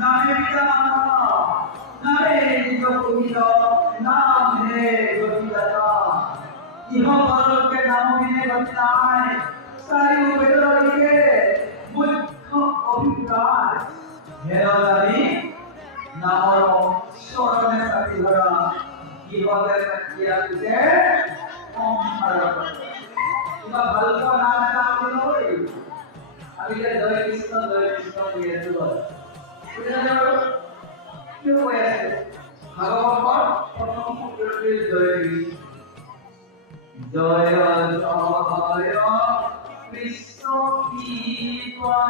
নামে পিতা মাতা নামে নিজ পবিত্র নাম হে গতিদাতা ইহ পরলোকে নাম বিনে গতি নাই সারি বেদরিকে মুখ্য অভিপ্রায় হেরদারি নামর স্মরণে থাকি ধরা ইহদের কিয়া তুতে সংসার কিবা ভালপোৱা নাম এটা আমি নকৰি আমি যে জয় কৃষ্ণ কৰি আছো কিয় কৈ আছে ভাগৱতৰ প্ৰথম শব্দটোৱে জয় জয় জয় কৃষ্ণ কি কোৱা